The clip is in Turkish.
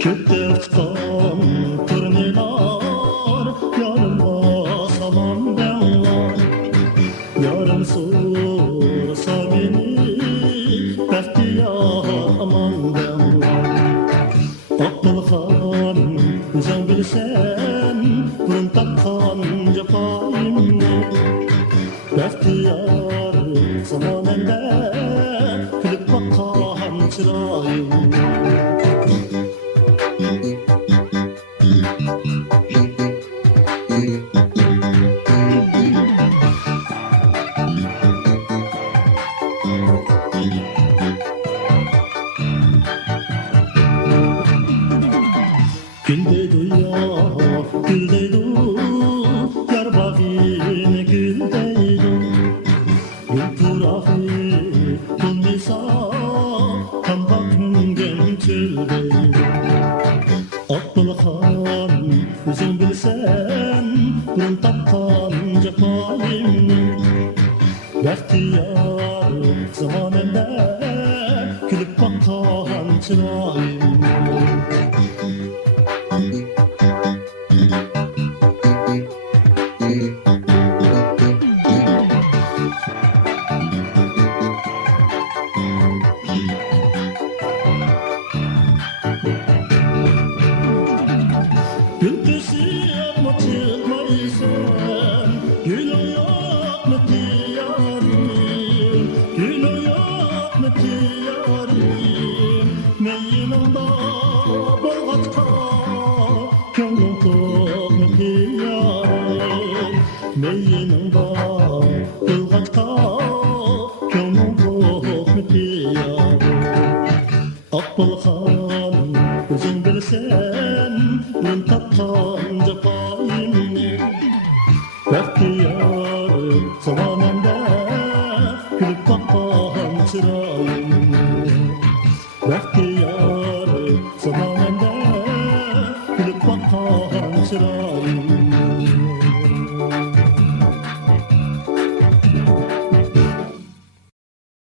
Kütüftan turnilar, yarıma saman denlar. Yarım sorsa beni, behtiyar aman denlar. Akılhan, sen bilsen, burun takkan cefayimni. Behtiyar zaman elde, külüp bakkan çırayımni. Gülde duya, gülde du, yar bağine gülde du. Gül purağı, bulmisa, kambakın gençilde du. Akbılhan, üzüm bilsen, burun takkan cefayimni. Behtiyar zamanında, külüp bakkan çırayimni. Gülküsü yapma çıkmaysan, gül o yapma diyarim, gül o yapma diyarim. Meyinimda bolgaçka, könlüm kokma diyarim. Meyinimda bolgaçka, könlüm kokma diyarim. Akbılhan, özün bilsen, burun takkan cefayimni. Behtiyar zamanında, külüp bakkan çırayimni. Behtiyar zamanında, külüp bakkan çırayimni.